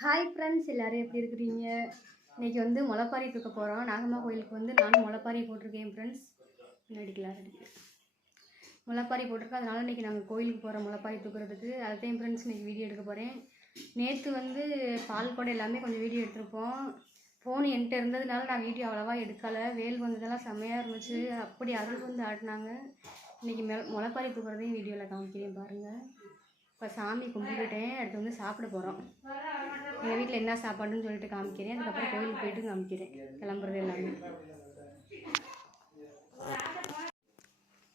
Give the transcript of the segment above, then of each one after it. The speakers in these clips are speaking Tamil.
ஹாய் ஃப்ரெண்ட்ஸ் எல்லோரும் எப்படி இருக்கிறீங்க? இன்னைக்கு வந்து முளைப்பாரி தூக்க போகிறோம் நாகம்மா கோயிலுக்கு வந்து நானும் முளைப்பாரி போட்டிருக்கேன் ஃப்ரெண்ட்ஸ் நடிக்கலாம் கிளாஸ் அடிக்கிறேன் முளைப்பாரி போட்டிருக்கோம் அதனால இன்றைக்கி நாங்கள் கோயிலுக்கு போகிறோம் முளைப்பாரி தூக்குறதுக்கு. அதுதான் ஃப்ரெண்ட்ஸ் இன்றைக்கி வீடியோ எடுக்க போகிறேன் நேற்று வந்து பால் கூட எல்லாமே கொஞ்சம் வீடியோ எடுத்திருப்போம். ஃபோன் என்கிட்ட இருந்ததுனால நான் வீடியோ அவ்வளோவா எடுக்கலை. வேல் வந்ததெல்லாம் செம்மையாக இருந்துச்சு. அப்படி அருள் வந்து ஆடினாங்க இன்றைக்கி மெ முளைப்பாரி தூக்குறதையும் வீடியோவில் காமிக்கிறேன் பாருங்கள் இப்போ சாமி கும்பிட்டுட்டேன் அடுத்து வந்து சாப்பிட போகிறோம் எங்கள் வீட்டில் என்ன சாப்பாடுன்னு சொல்லிட்டு காமிக்கிறேன். அதுக்கப்புறம் கோயிலுக்கு போயிட்டு காமிக்கிறேன். கிளம்புறது எல்லாமே.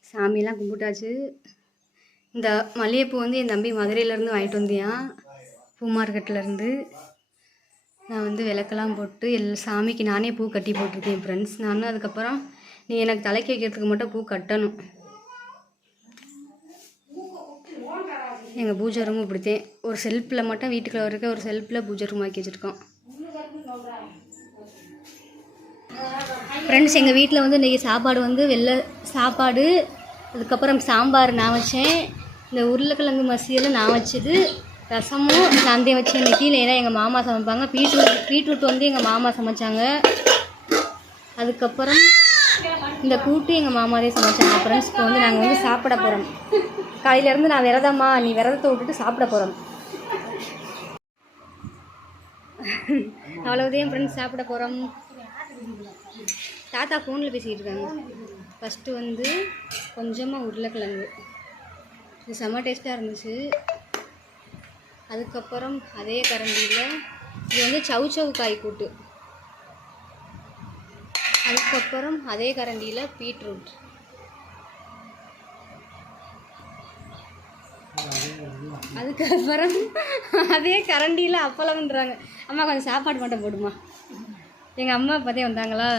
சாமியெல்லாம் கும்பிட்டாச்சு. இந்த மல்லிகைப்பூ வந்து என் தம்பி மதுரையிலேருந்து வாங்கிட்டு வந்தியான் பூ மார்க்கெட்லேருந்து நான் வந்து விளக்கெல்லாம் போட்டு எல் சாமிக்கு நானே பூ கட்டி போட்டிருக்கேன் ஃப்ரெண்ட்ஸ் நானும் அதுக்கப்புறம் நீ எனக்கு தலைக்கு வைக்கிறதுக்கு மட்டும் பூ கட்டணும். எங்கள் பூஜை ரூமும் இப்படித்தேன் ஒரு செல்ஃபில் மட்டும் வீட்டுக்குள்ள இருக்க ஒரு செல்ஃபில் பூஜை ரூம் ஆக்கி வச்சுருக்கோம். ஃப்ரெண்ட்ஸ் எங்கள் வீட்டில் வந்து இன்றைக்கி சாப்பாடு வந்து வெளில சாப்பாடு அதுக்கப்புறம் சாம்பார் நான் வச்சேன். இந்த உருளைக்கிழங்கு மசியல் நான் வச்சது ரசமும் நான் தான் வச்சேன். இன்னைக்கு ஏன்னா எங்கள் மாமா சமைப்பாங்க. பீட்ரூட் பீட்ரூட் வந்து எங்கள் மாமா சமைச்சாங்க. அதுக்கப்புறம் இந்த கூட்டு எங்கள் மாமாவே சமைச்சாங்க. ஃப்ரெண்ட்ஸ் இப்போ வந்து நாங்கள் வந்து சாப்பிட போகிறோம் காலையிலேருந்து நான் விரதம்மா நீ விரதத்தை விட்டுட்டு சாப்பிட போகிறோம் அவ்வளோதையும் ஃப்ரெண்ட்ஸ் சாப்பிட போகிறோம் தாத்தா ஃபோனில் பேசிக்கிட்டு இருக்காங்க. ஃபஸ்ட்டு வந்து கொஞ்சமாக உருளைக்கிழங்கு. இது செம்ம டேஸ்ட்டாக இருந்துச்சு. அதுக்கப்புறம் அதே கரண்டியில் இது வந்து சவு சவு காய் கூட்டு. அதுக்கப்புறம் அதே கரண்டியில் பீட்ரூட். அதுக்கப்புறம் அதே கரண்டியில் அப்பளம்ன்றாங்க. அம்மா கொஞ்சம் சாப்பாடு மட்டும் போடுமா. எங்கள் அம்மா பார்த்தே வந்தாங்களா?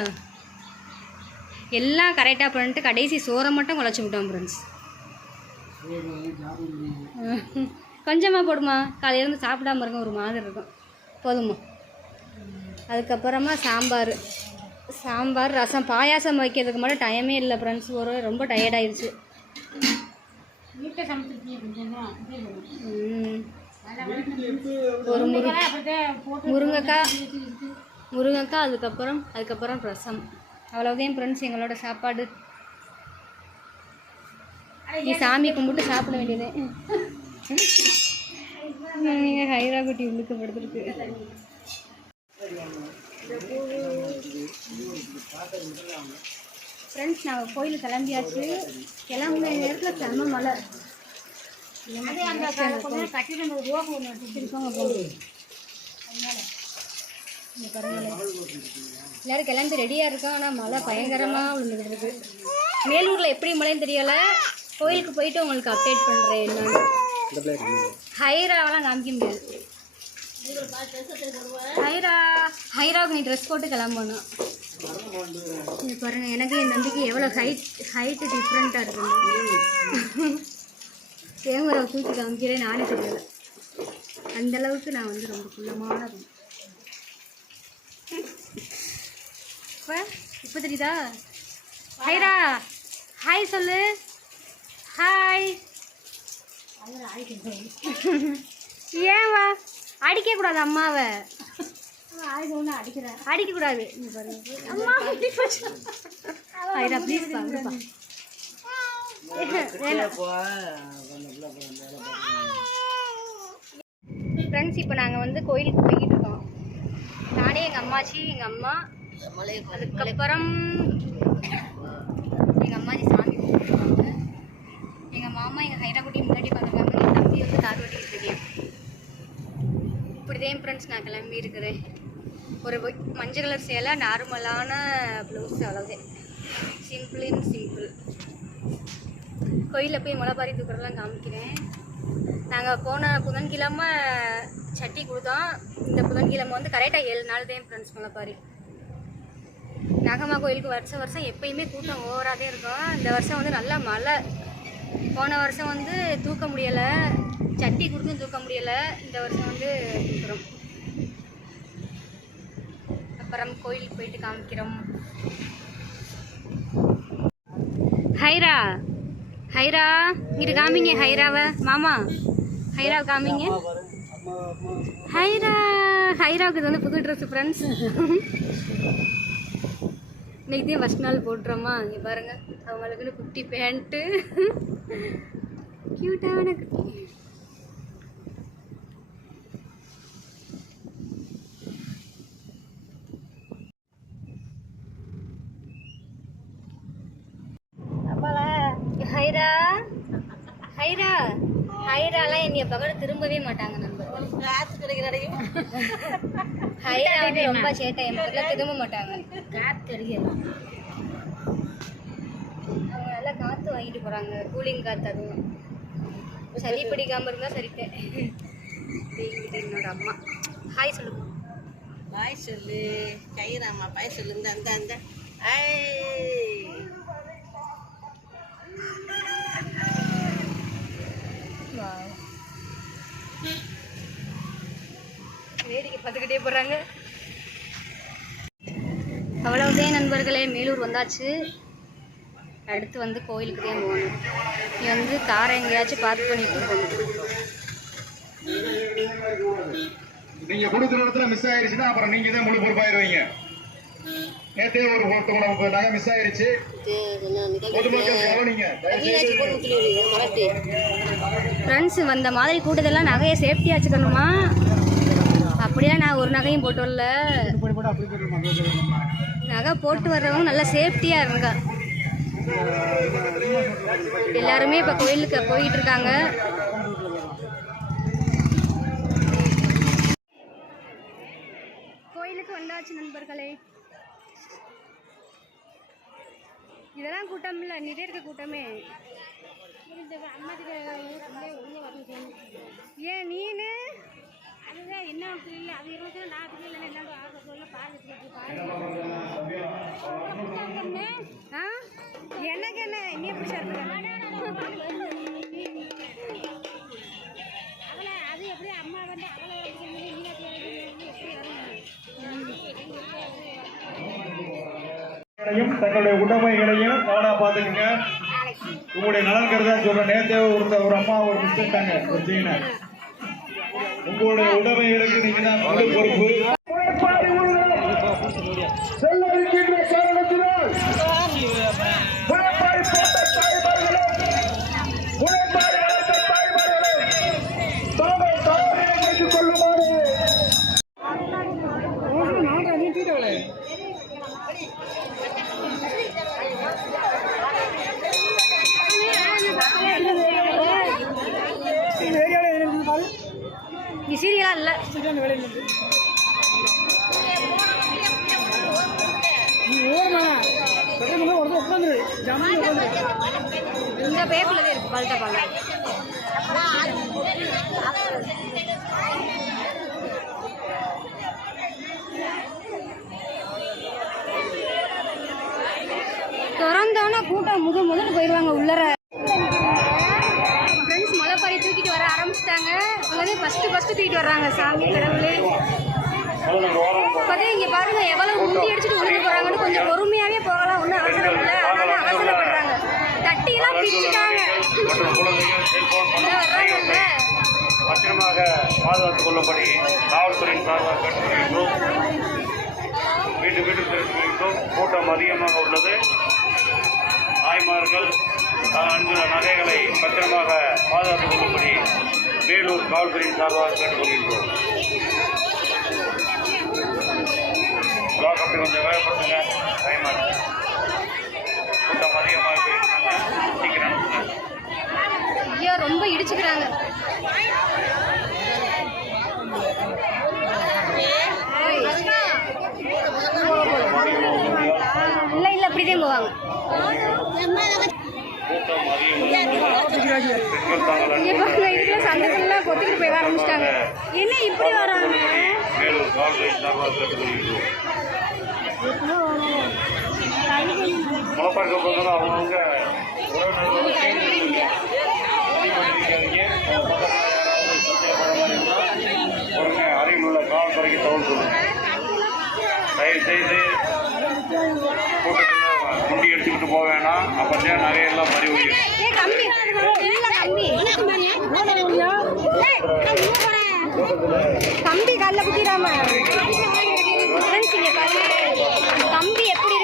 எல்லாம் கரெக்டாக பண்ணிட்டு கடைசி சோறை மட்டும் குழச்சி விட்டோம் ஃப்ரெண்ட்ஸ் கொஞ்சமாக போடுமா. காலையிலேருந்து சாப்பிடாம இருக்க ஒரு மாதிரி இருக்கும். போதுமா. அதுக்கப்புறமா சாம்பார். சாம்பார் ரசம். பாயாசம் வைக்கிறதுக்கு மட்டும் டைமே இல்லை ஃப்ரெண்ட்ஸ் ஒரு ரொம்ப டயர்டாயிடுச்சு ஒரு முருங்கைக்காய் முருங்கைக்காய் அதுக்கப்புறம் அதுக்கப்புறம் ரசம். அவ்வளோதான் ஃப்ரெண்ட்ஸ் எங்களோட சாப்பாடு. நீ சாமி கும்பிட்டு சாப்பிட வேண்டியது. நீங்கள் ஹைரா குட்டி உள்ளுக்கு படுத்துருக்கு. ஃப்ரெண்ட்ஸ் நாங்கள் கோயில் கிளம்பியாச்சு. கிளம்புன நேரத்தில் செம்ம மழை. எல்லாரும் கிளம்பி ரெடியாக இருக்கோம். ஆனால் மழை பயங்கரமாக விழுந்துக்கிட்டு இருக்கு. மேலூரில் எப்படி மழைன்னு தெரியல. கோயிலுக்கு போயிட்டு உங்களுக்கு அப்டேட் பண்ணுறேன் என்னன்னு ஹைராவெல்லாம் காமிக்க முடியாது. ஹைரா ஹைராவுக்கு நீ ட்ரெஸ் போட்டு கிளம்பணும். இது பாருங்க எனக்கு என் தம்பிக்கு எவ்வளோ ஹைட் ஹைட்டு டிஃப்ரெண்ட்டாக இருக்குது கேமரா தூக்கி காமிக்கிறேன் நானே தெரியல. அந்த அளவுக்கு நான் வந்து ரொம்ப குள்ளமான. இப்போ இப்போ தெரியுதா? ஹைரா ஹாய் சொல்லு. ஹாய். ஏன்வா அடிக்க கூடாது அம்மாவை. அடிக்க கூடாது. இங்க பாருங்க அம்மா ஹைரா ப்ளீஸ் பா ஃப்ரெண்ட்ஸ் இப்போ நாங்கள் வந்து கோயிலுக்கு போய்கிட்டு இருக்கோம். நானே எங்கள் அம்மாச்சி எங்கள் அம்மா அதுக்கப்புறம் எங்கள் அம்மாச்சி சாமி கும்பிட்டுருக்காங்க. எங்கள் மாமா எங்கள் ஹைராக்குட்டி முன்னாடி பார்த்துருக்காங்க. என் தம்பி வந்து தார் ஓட்டிக்கிட்டு இருக்கேன். இப்படிதான் ஃப்ரெண்ட்ஸ் நான் கிளம்பி இருக்கிறேன். ஒரு மஞ்சள் கலர் சேலை நார்மலான ப்ளவுஸ் அவ்வளோதே சிம்பிள் இன் சிம்பிள் கோயிலில் போய் முளைப்பாரி தூக்குறதெல்லாம் காமிக்கிறேன். நாங்கள் போன புதன்கிழமை சட்டி கொடுத்தோம். இந்த புதன்கிழமை வந்து கரெக்டாக ஏழு நாள் தான் ஃப்ரெண்ட்ஸ் முளைப்பாரி நாகம்மா கோயிலுக்கு வருஷம் வருஷம் எப்பயுமே கூட்டம் ஓவராக தான் இருக்கும். இந்த வருஷம் வந்து நல்லா மழை. போன வருஷம் வந்து தூக்க முடியலை. சட்டி கொடுத்தும் தூக்க முடியலை. இந்த வருஷம் வந்து தூக்குறோம். அப்புறம் கோயிலுக்கு போயிட்டு காமிக்கிறோம். ஹைரா. ஹைரா இங்கிட்டு காமிங்க ஹைராவை. மாமா ஹைரா காமிங்க. ஹைரா ஹைராவுக்கு இது வந்து புது ட்ரெஸ் ஃப்ரெண்ட்ஸ் இன்னைக்கு தான் ஃபஸ்ட் நாள் போட்டுறோமா இங்கே பாருங்கள் அவங்களுக்குன்னு குட்டி பேண்ட்டு க்யூட்டான குட்டி ஹைரா ஹைரா ஹைராலாம் என்னைய பக்கம் திரும்பவே மாட்டாங்க நண்பர்கள். காசு கிடைக்கிறடையும். ஹைரா வந்து ரொம்ப சேட்டை. என் பக்கத்தில் திரும்ப மாட்டாங்க. காசு கிடைக்கிறது அவங்க நல்லா காற்று வாங்கிட்டு போகிறாங்க கூலிங் காற்று அதுவும். சளி பிடிக்காமல் இருந்தால் சரிட்டேன் என்னோட அம்மா. ஹாய் சொல்லுங்க பாய் சொல்லு. கைராமா பாய் சொல்லு. இந்த இந்த இந்த. ஐ போகிறாங்க அவ்வளவுதான் நண்பர்களே மேலூர் வந்தாச்சு. அடுத்து வந்து கோயிலுக்கு தான் போகணும். நீ வந்து காரை எங்கேயாச்சும் பார்க் பண்ணிட்டு போகணும். நீங்க கொடுக்குற இடத்துல மிஸ் ஆயிருச்சுன்னா அப்புறம் நீங்க தான் முழு பொறுப்பாயிருவீங்க. நேத்தே ஒரு ஒருத்தவங்க உங்க நகை மிஸ் ஆயிருச்சு. ஃப்ரெண்ட்ஸ் வந்த மாதிரி கூட்டத்தெல்லாம் நகையை சேஃப்டியாக வச்சுக்கணுமா? அப்படியே? நான் ஒரு நகையும் போட்டு வரல நகை போட்டு வர்றவங்க நல்லா சேஃப்டியாக இருங்க. எல்லாருமே இப்போ கோயிலுக்கு போயிட்டு இருக்காங்க. கோயிலுக்கு வந்தாச்சு நண்பர்களே. இதெல்லாம் கூட்டம். இல்லை நிறைய இருக்க கூட்டமே ஏன் நீனு? அதுதான் என்ன இல்லை. அது இருபத்தி நான் இல்லை என்ன ஆக சொல்ல ஆ? எனக்கு என்ன? நீ எப்படி அது எப்படி அம்மா வந்து அவளை கவனிங்களையும் தங்களுடைய உடைமைகளையும் கவனா பாத்துக்கங்க உங்களுடைய நலன் கருதா சொல்றேன். நேத்தே ஒருத்த ஒரு அம்மா ஒரு மிஸ்டேக்காங்க ஒரு செயினை உங்களுடைய உடைமைகளுக்கு நீங்க தான் பொறுப்பு செல்ல இருக்கின்ற காரணத்தினால் முளைப்பாரி போட்ட தாய்மார்களும் முளைப்பாரி வளர்த்த தாய்மார்களும் தாங்கள் தவறை ஏற்றுக் கொள்ளுமாறு நீ சீரியலா இல்லை இந்த பேப்பர்ல தான் இருக்கு பல்ட்ட பால் திறந்தோன்னா கூட்டம் முத முதல்ல போயிடுவாங்க உள்ளர. ஃப்ரெண்ட்ஸ் மலைப்பாரி தூக்கிட்டு வர ஆரம்பிச்சிட்டாங்க. வந்து ஃபஸ்ட்டு ஃபஸ்ட்டு தூக்கிட்டு வர்றாங்க சாமி கடவுளே. இப்போதே இங்கே பாருங்க எவ்வளோ முண்டி அடிச்சுட்டு விழுந்து போகிறாங்கன்னு கொஞ்சம் பொறுமையாகவே போகலாம். ஒன்றும் அவசரம் இல்லை. அதனால அவசரப்படுறாங்க. தட்டியெல்லாம் பிரிச்சுட்டாங்க. வர்றாங்கல்ல? பத்திரமாக பாதுகாத்துக் கொள்ளும்படி காவல்துறையின் சார்பாக கேட்டுக்கொள்கின்றோம். மீண்டும் மீண்டும் தெரிவித்துக் கூட்டம் அதிகமாக உள்ளது. தாய்மார்கள் அன்பு நகைகளை பத்திரமாக பாதுகாத்துக் கொள்ளும்படி வேலூர் காவல்துறையின் சார்பாக கேட்டுக்கொள்கின்றோம். பிளாக் அப்படி கொஞ்சம் வேகப்படுத்துங்க தாய்மார். கூட்டம் அதிகமாக இருக்காங்க சீக்கிரம் ரொம்ப இடிச்சுக்கிறாங்க இல்லை இல்லை அப்படிதான் போவாங்க கூட்டம் அதிகமாக பெண்கள் தாங்கள் கொத்திக்கிட்டு போய் ஆரம்பிச்சிட்டாங்க. என்ன இப்படி வராங்க? போதும் அவங்கவுங்க யாராவது உடனே அருகில் உள்ள காவல்துறைக்கு தகவல் சொல்லுங்க தயவு செய்து போக வேணாம் அப்பதான் நகையெல்லாம் பறி கம்பி கல்ல குத்திடாம. தம்பி எப்படி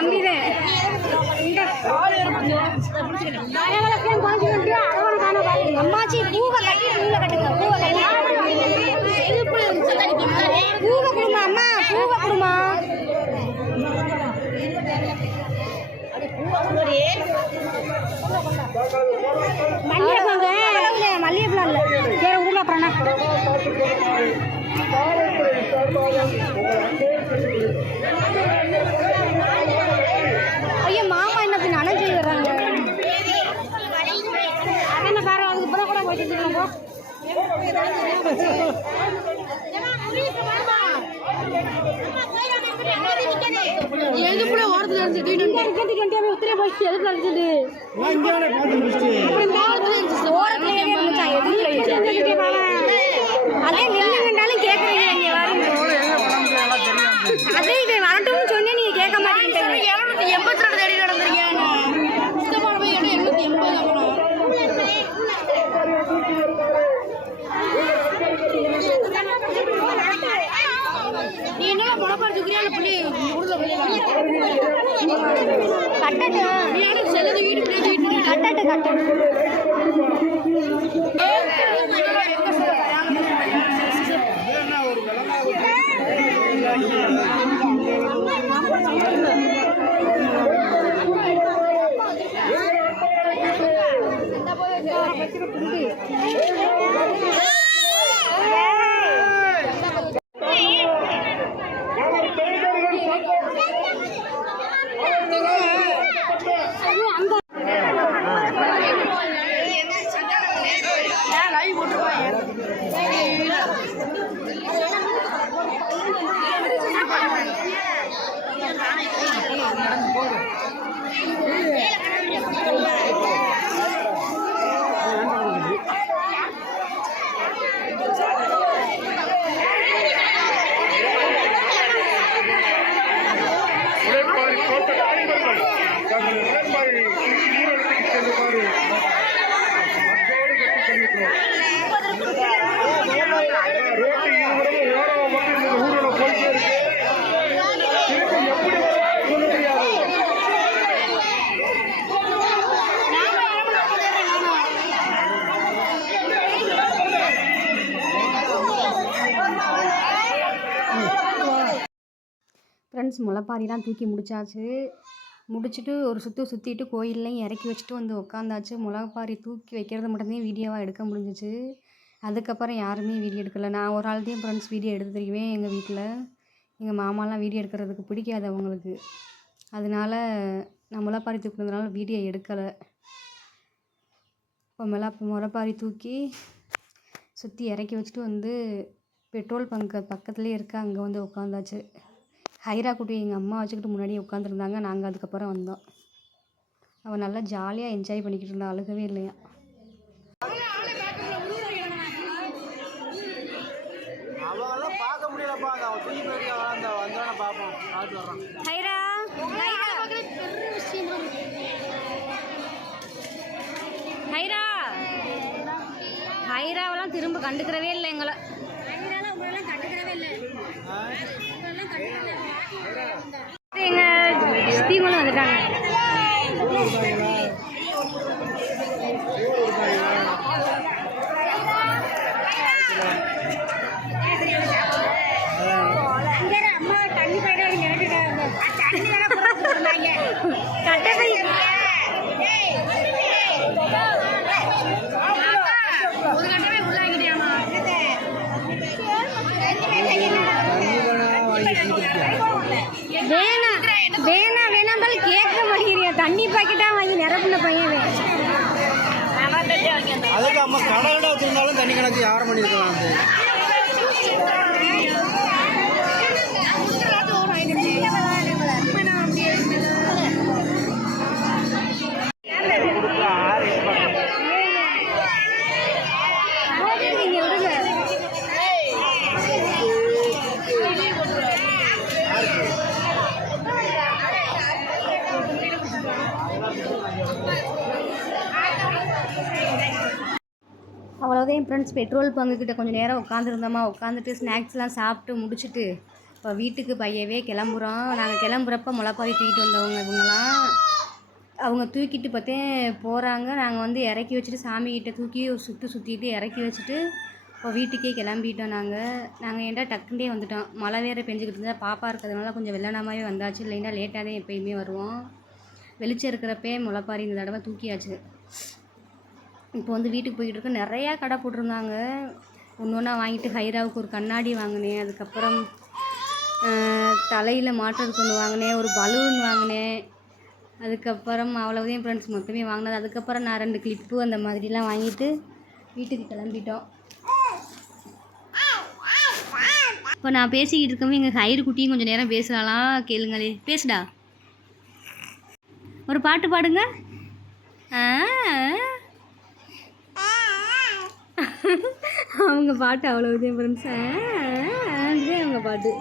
兄弟嘞 எதுக்குள்ள ஓரத்துல இருந்துட்டு கேட்டு கேட்டே உத்தரே போய் எதுக்கு நடந்துட்டு ஓரத்துல இருந்துச்சு ஓரத்துல அதே நில்லுங்கன்னாலும் கேட்கறீங்க அதே இவன் வச்சிருக்கீங்க மக்களோடு ரோட்டு இருவரும் இந்த ஊரில் போயிட்டே இருக்கு திருப்பி எப்படி சொல்ல முடியாது ஃப்ரெண்ட்ஸ் முளைப்பாரிலாம் தூக்கி முடிச்சாச்சு. முடிச்சுட்டு ஒரு சுற்று சுற்றிட்டு கோயில்லையும் இறக்கி வச்சுட்டு வந்து உட்காந்தாச்சு முளைப்பாரி தூக்கி வைக்கிறது மட்டும்தான் வீடியோவாக எடுக்க முடிஞ்சிச்சு. அதுக்கப்புறம் யாருமே வீடியோ எடுக்கலை. நான் ஒரு ஆள் தான் ஃப்ரெண்ட்ஸ் வீடியோ எடுத்து தெரியுவேன் எங்கள் வீட்டில் எங்கள் மாமாலாம் வீடியோ எடுக்கிறதுக்கு பிடிக்காது அவங்களுக்கு. அதனால நான் முளைப்பாரி தூக்குனதுனால வீடியோ எடுக்கலை. இப்போ முளை முளைப்பாரி தூக்கி சுற்றி இறக்கி வச்சுட்டு வந்து பெட்ரோல் பங்க் பக்கத்துலேயே இருக்க அங்கே வந்து உட்காந்தாச்சு ஹைரா குட்டி எங்கள் அம்மா வச்சுக்கிட்டு முன்னாடியே உட்காந்துருந்தாங்க. நாங்கள் அதுக்கப்புறம் வந்தோம். அவள் நல்லா ஜாலியாக என்ஜாய் பண்ணிக்கிட்டு இருந்தா. அழுகவே இல்லையா? அவங்களாம் பார்க்க முடியலப்பா. அங்கே அவன் தூக்கி போயிருக்காங்க அந்த வந்தோடனே பார்ப்போம். பார்த்து வர்றான் ஹைரா. ஹைரா. ஹைராவெல்லாம் திரும்ப கண்டுக்கிறவே இல்லை எங்களை. எங்க சித்திங்களும் வந்துட்டாங்க. ஃப்ரெண்ட்ஸ் பெட்ரோல் பங்குக்கிட்ட கொஞ்சம் நேரம் உட்காந்துருந்தோமா உட்காந்துட்டு ஸ்நாக்ஸ்லாம் சாப்பிட்டு முடிச்சுட்டு இப்போ வீட்டுக்கு பையவே கிளம்புறோம் நாங்கள் கிளம்புறப்ப முளைப்பாரி தூக்கிட்டு வந்தவங்க இவங்கெல்லாம் அவங்க தூக்கிட்டு பார்த்தேன் போகிறாங்க நாங்கள் வந்து இறக்கி வச்சுட்டு சாமிக்கிட்ட தூக்கி சுற்றி சுற்றிட்டு இறக்கி வச்சுட்டு இப்போ வீட்டுக்கே கிளம்பிட்டோம் நாங்கள் நாங்கள் ஏன்டா டக்குண்டே வந்துட்டோம். மழை வேறு பெஞ்சிக்கிட்டு இருந்தால் பாப்பா இருக்கிறதுனால கொஞ்சம் வெள்ளனமாகவே வந்தாச்சு. இல்லைன்னா லேட்டாக தான் எப்பயுமே வருவோம். வெளிச்சம் இருக்கிறப்பே முளைப்பாரி இந்த தடவை தூக்கியாச்சு. இப்போ வந்து வீட்டுக்கு போய்கிட்டு இருக்க நிறையா கடை போட்டிருந்தாங்க. ஒன்று ஒன்றா வாங்கிட்டு ஹைராவுக்கு ஒரு கண்ணாடி வாங்கினேன். அதுக்கப்புறம் தலையில் மாட்டுறதுக்கு ஒன்று வாங்கினேன். ஒரு பலூன் வாங்கினேன். அதுக்கப்புறம் அவ்வளோதையும் ஃப்ரெண்ட்ஸ் மொத்தமே வாங்கினது. அதுக்கப்புறம் நான் ரெண்டு கிளிப்பு அந்த மாதிரிலாம் வாங்கிட்டு வீட்டுக்கு கிளம்பிட்டோம். இப்போ நான் பேசிக்கிட்டு இருக்கவே எங்கள் ஹயிறு குட்டியும் கொஞ்சம் நேரம் பேசலாம். கேளுங்களே. பேசுடா. ஒரு பாட்டு பாடுங்க. ஆ. அவங்க பாட்டு அவ்வளோதான் ஃப்ரெண்ட்ஸ் அவங்க பாட்டு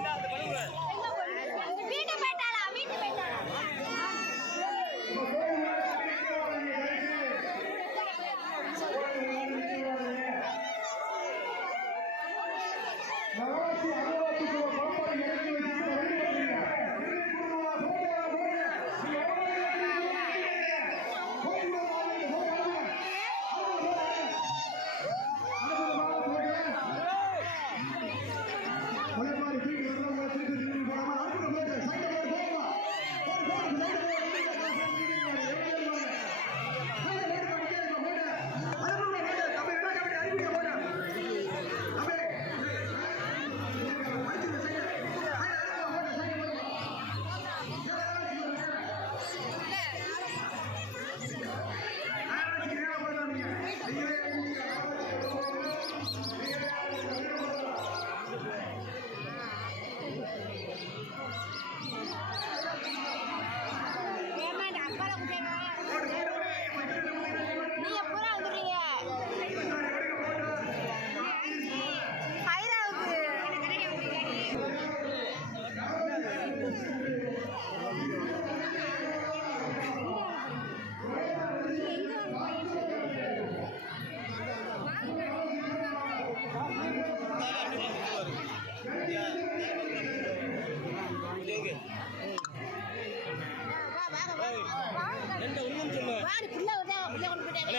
வாடி புள்ள விட்டா புள்ள கொண்டு போயிட்டாங்க.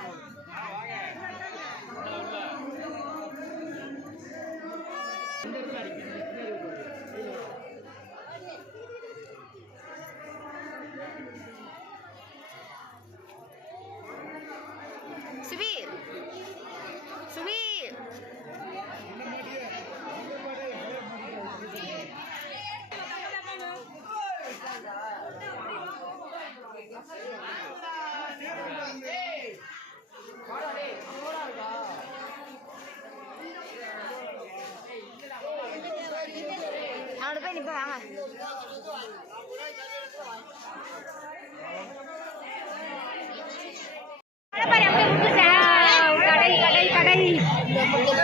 Oh, Да, да, да.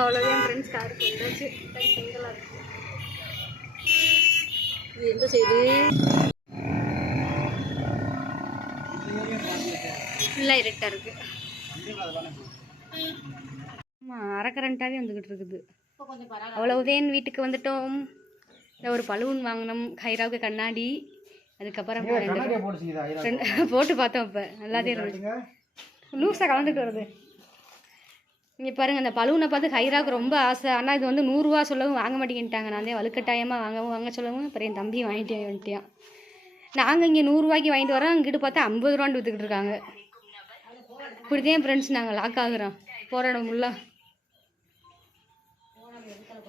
அவ்வளோதான் ஃப்ரெண்ட்ஸ் காருக்கு வந்தாச்சு சிங்கிளாக இருக்கு. இது எந்த சைடு ஃபுல்லாக இருட்டாக இருக்கு. ஆமாம் அரை கரண்ட்டாகவே வந்துக்கிட்டு இருக்குது. அவ்வளவுதான் வீட்டுக்கு வந்துட்டோம். இந்த ஒரு பலூன் வாங்கினோம் கைராவுக்கு கண்ணாடி. அதுக்கப்புறம் போட்டு பார்த்தோம் இப்போ. நல்லாதே இருந்துச்சு லூஸாக கலந்துட்டு வருது. இங்கே பாருங்கள் அந்த பலூனை பார்த்து ஹைராக்கு ரொம்ப ஆசை. ஆனால் இது வந்து நூறுரூவா சொல்லவும் வாங்க மாட்டேங்கிட்டாங்க. நான் தான் வலுக்கட்டாயமாக வாங்கவும் வாங்க சொல்லவும் அப்புறம் என் தம்பி வாங்கிட்டே வந்துட்டியான் நாங்கள் இங்கே நூறுரூவாய்க்கு வாங்கிட்டு வரோம். அங்கிட்டு பார்த்தா ஐம்பது ரூபான்னு விற்றுக்கிட்டு இருக்காங்க. இப்படி தான் ஃப்ரெண்ட்ஸ் நாங்கள் லாக் ஆகுறோம். போகிற இடம் ஃபுல்லாக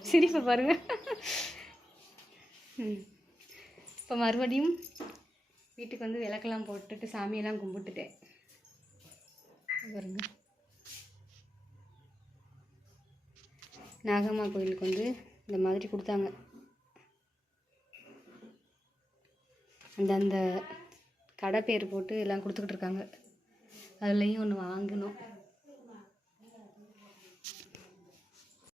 சிரிப்பை பாருங்க. ம். இப்போ மறுபடியும் வீட்டுக்கு வந்து விளக்கெல்லாம் போட்டுட்டு சாமியெல்லாம் கும்பிட்டுட்டேன். பாருங்கள் நாகம்மா கோயிலுக்கு வந்து இந்த மாதிரி கொடுத்தாங்க. அந்த அந்த கடை பேர் போட்டு எல்லாம் கொடுத்துக்கிட்டு இருக்காங்க. அதுலேயும் ஒன்று வாங்கினோம்